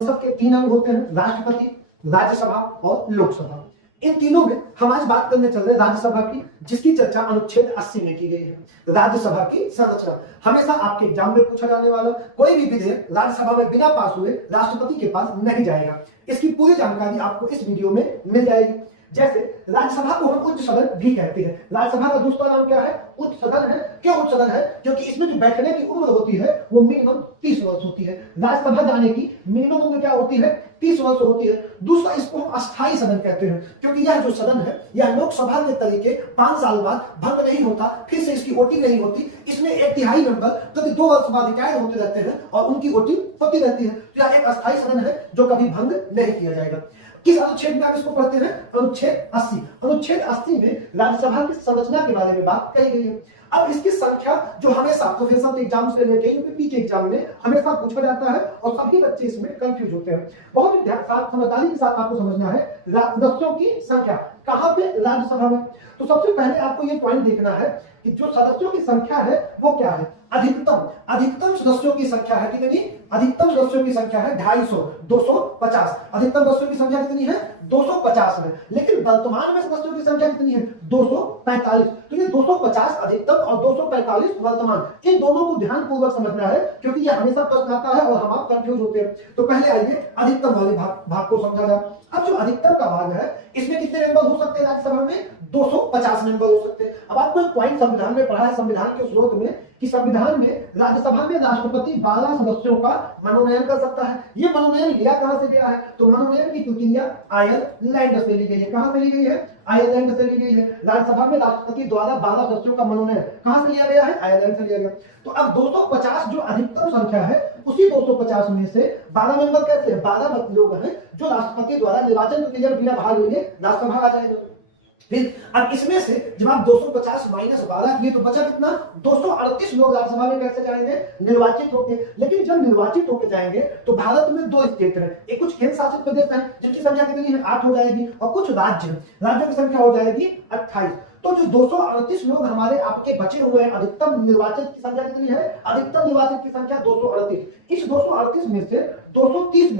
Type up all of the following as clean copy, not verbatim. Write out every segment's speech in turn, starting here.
संसद के 3 अंग होते हैं, राष्ट्रपति, राज्यसभा और लोकसभा। इन तीनों में हम आज बात करने चल रहे हैं राज्यसभा की, जिसकी चर्चा अनुच्छेद 80 में की गई है। राज्यसभा की संरचना हमेशा आपके एग्जाम में पूछा जाने वाला कोई भी विधेयक राज्यसभा में बिना पास हुए राष्ट्रपति के पास नहीं जाएगा। इसकी पूरी जानकारी आपको इस वीडियो में मिल जाएगी। जैसे राज्यसभा को हम उच्च सदन भी कहते हैं। राज्यसभा का दूसरा नाम क्या है? उच्च सदन है। क्यों उच्च सदन है? क्योंकि इसमें जो बैठने की उम्र होती है वो मिनिमम 30 वर्ष होती है। राज्यसभा जाने की मिनिमम उम्र क्या होती है? 30 वर्ष होती है। दूसरा, इसको हम अस्थायी सदन कहते हैं, क्योंकि यह जो सदन है यह लोकसभा के तरीके 5 साल बाद भंग नहीं होता, फिर से इसकी वोटिंग नहीं होती। इसमें 1/3 मेंबर प्रति 2 वर्ष बाद रिटायर होते रहते हैं और उनकी वोटिंग होती रहती है। तो यह एक अस्थायी सदन है जो कभी भंग नहीं किया जाएगा। किस अनुच्छेद में आप इसको पढ़ते हैं? अनुच्छेद 80। अनुच्छेद 80 में राज्यसभा की संरचना के बारे में बात कही गई है। अब इसकी संख्या जो हमेशा प्रोफेशनल एग्जाम से लेकर यूपीपी के एग्जाम में हमेशा पूछा जाता है और सभी बच्चे इसमें कंफ्यूज होते हैं। बहुत ही ध्यान साथ समझदारी के साथ आपको समझना है सदस्यों की संख्या कहां पे? राज्यसभा में। तो सबसे पहले आपको ये पॉइंट देखना है कि जो सदस्यों की संख्या है वो क्या है? अधिकतम सदस्यों की संख्या है कितनी? अधिकतम सदस्यों की संख्या है 250, 250। अधिकतम सदस्यों की संख्या कितनी है? 250 में। लेकिन वर्तमान में सदस्यों की संख्या कितनी है? 245। तो ये 250 अधिकतम और 245 वर्तमान, इन दोनों को ध्यानपूर्वक समझना है, क्योंकि ये हमेशा प्रश्न आता है और हम आप कंफ्यूज होते हैं। तो पहले आइए अधिकतम वाले भाग को समझा जाए। अब जो अधिकतम का भाग है इसमें कितने मेंबर हो सकते हैं राज्यसभा में? 250 मेंबर हो सकते हैं। अब आपको एक पॉइंट संविधान में पढ़ा है, संविधान के स्रोत में, कि संविधान में राज्यसभा में राष्ट्रपति 12 सदस्यों का मनोनयन कर सकता है। ये मनोनयन लिया कहां से गया है? तो मनोनयन की प्रक्रिया आयरलैंड से ली गई है। कहां से ली गई है? आयरलैंड से ली गई है। राज्यसभा में राष्ट्रपति द्वारा 12 सदस्यों का मनोनयन कहां से लिया गया है? आयरलैंड से लिया गया। तो अब 250 जो अधिकतम संख्या है, उसी 250 में से 12 मेंबर कैसे हैं? 12 लोग हैं जो राष्ट्रपति द्वारा निर्वाचन प्रक्रिया में बिना भाग लिए राज्यसभा आ जाएंगे। फिर अब इसमें से जब आप 250 माइनस 12 किए तो बचा कितना? 238 लोग राज्यसभा में कैसे जाएंगे? निर्वाचित होंगे। लेकिन जब निर्वाचित होकर जाएंगे तो भारत में 2 स्टेट है, एक कुछ केंद्र शासित प्रदेश है जिनकी संख्या कितनी है? 8 हो जाएगी, और कुछ राज्यों की संख्या हो जाएगी 28। तो जो 238 लोग हमारे आपके बचे हुए हैं, अधिकतम निर्वाचित की संख्या कितनी है? अधिकतम निर्वाचित की संख्या 238। इस 238 में से 230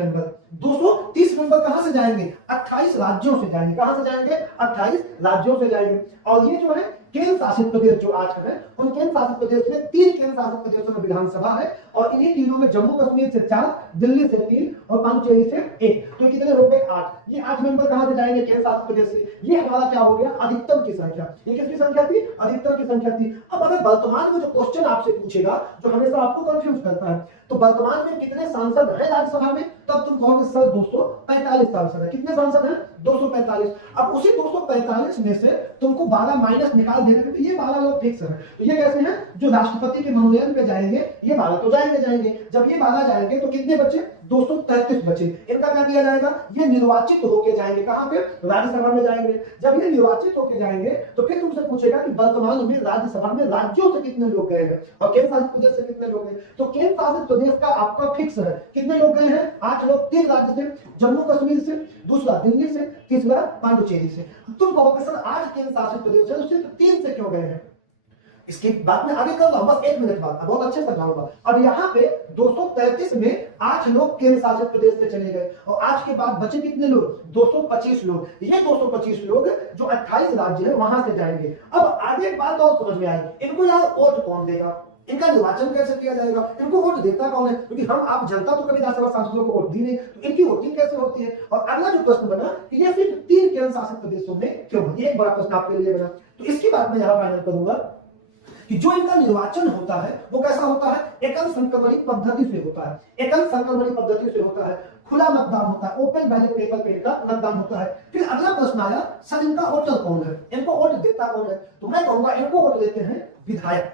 मेंबर कहां से जाएंगे? 28 राज्यों से जाएंगे। कहां से जाएंगे? 28 राज्यों से जाएंगे। और ये जो है केंद्र शासित प्रदेश जो 8 है, उन केंद्र शासित प्रदेश में 3 केंद्र शासित प्रदेशों में विधानसभा है, और इन्हीं तीनों में जम्मू कश्मीर से 4, दिल्ली से 3 और पांडिचेरी से 1। तो कितने हो गए? 8। ये 8 मेंबर कहां से जाएंगे? केंद्र शासित प्रदेश से। ये हमारा क्या हो गया? अधिकतम की संख्या। ये किसकी संख्या थी? अधिकतम की संख्या थी। अब अगर वर्तमान में जो क्वेश्चन आपसे पूछेगा, जो हमेशा आपको कंफ्यूज करता है, तो वर्तमान में कितने सांसद हैं राज्यसभा में? तब तुम कहोगे सर 245 सांसद है। कितने सांसद हैं? 245। अब उसी 245 में से तुमको 12 माइनस निकाल देने पे ये 12 लोग फिक्स है। तो ये कैसे हैं? जो राष्ट्रपति के मनोनयन पे जाएंगे, ये 12 तो जाएंगे। जब ये 12 जाएंगे तो कितने बचे? 233 बचे। इनका क्या किया जाएगा? ये निर्वाचित होके जाएंगे। कहां पे? राज्यसभा में जाएंगे। जब ये निर्वाचित होके जाएंगे तो फिर तुमसे पूछेगा कि वर्तमान में राज्यसभा में राज्यों से कितने लोग गए हैं और केंद्र शासित प्रदेश से कितने लोग गए। तो केंद्र शासित प्रदेश का आपका फिक्स है। कितने लोग गए हैं? 8 लोग। 3 राज्य से, जम्मू कश्मीर से, दूसरा दिल्ली से, तीसरा पांडिचेरी से। तुम कहोगे सर 8 केंद्र शासित प्रदेश है, सिर्फ 3 से क्यों गए हैं? इसकी बात में आगे कर रहा हूं, बस 1 मिनट बाद बहुत अच्छे से समझाऊंगा। अब यहाँ पे 233 में 8 लोग केंद्र शासित प्रदेश से चले गए, और 8 के बाद बचे कितने लोग? 225 लोग। ये 225 लोग जो 28 राज्य है वहां से जाएंगे। अब आगे एक बात और समझ में आई, इनको यार वोट कौन देगा? इनका निर्वाचन कैसे किया जाएगा? इनको वोट देता कौन है? क्योंकि हम आप जनता तो कभी राज्यसभा सांसदों को वोट दी नहीं, तो इनकी वोटिंग कैसे होती है? और अगला जो प्रश्न बना कि ये सिर्फ 3 केंद्र शासित प्रदेशों में क्यों? ये एक बड़ा प्रश्न आपके लिए बना। तो इसकी बात मैं यहाँ फाइनल करूंगा कि जो इनका निर्वाचन होता है वो कैसा होता है? एकल संक्रमणी पद्धति से होता है। एकल संक्रमणी पद्धति से होता है, खुला मतदान होता है, ओपन बैलेट पेपर का मतदान होता है। फिर अगला प्रश्न आया, सर इनका वोटर कौन है? इनको वोट देता कौन है? तो मैं कहूंगा इनको वोट देते हैं विधायक।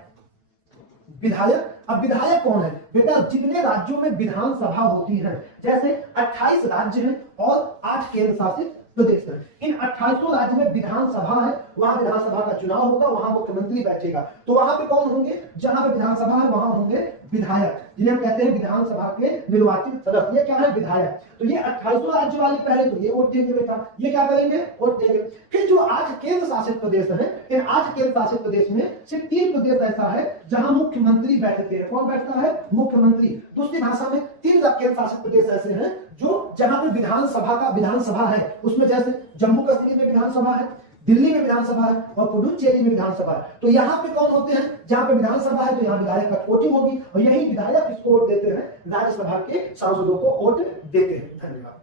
अब विधायक कौन है? बेटा जितने राज्यों में विधानसभा होती है, जैसे 28 राज्य हैं और 8 केंद्र शासित प्रदेश है। इन 28 राज्य में विधानसभा है, वहां विधानसभा का चुनाव होगा, वहां मुख्यमंत्री बैठेगा। तो वहां पे कौन होंगे? जहां पे विधानसभा है वहां होंगे विधायक, जिन्हें हम कहते हैं विधानसभा के निर्वाचित सदस्य। ये क्या है? विधायक। तो ये 28 राज्य वाले पहले तो ये वोट देंगे बेटा, ये क्या करेंगे? वोट देंगे। फिर जो आज केंद्र शासित प्रदेश है, इन आज केंद्र शासित प्रदेश में सिर्फ 3 प्रदेश ऐसा है जहां मुख्यमंत्री बैठते हैं। कौन बैठता है? मुख्यमंत्री। दूसरी भाषा में 3 केंद्र शासित प्रदेश ऐसे हैं जो जहां पे विधानसभा है, उसमें जैसे जम्मू कश्मीर में विधानसभा है, दिल्ली में विधानसभा है और पुडुचेरी में विधानसभा है। तो यहाँ पे कौन होते हैं? जहां पे विधानसभा है तो यहाँ विधायक का वोटिंग होगी और यही विधायक इसको वोट देते हैं, राज्यसभा के सांसदों को वोट देते हैं। धन्यवाद।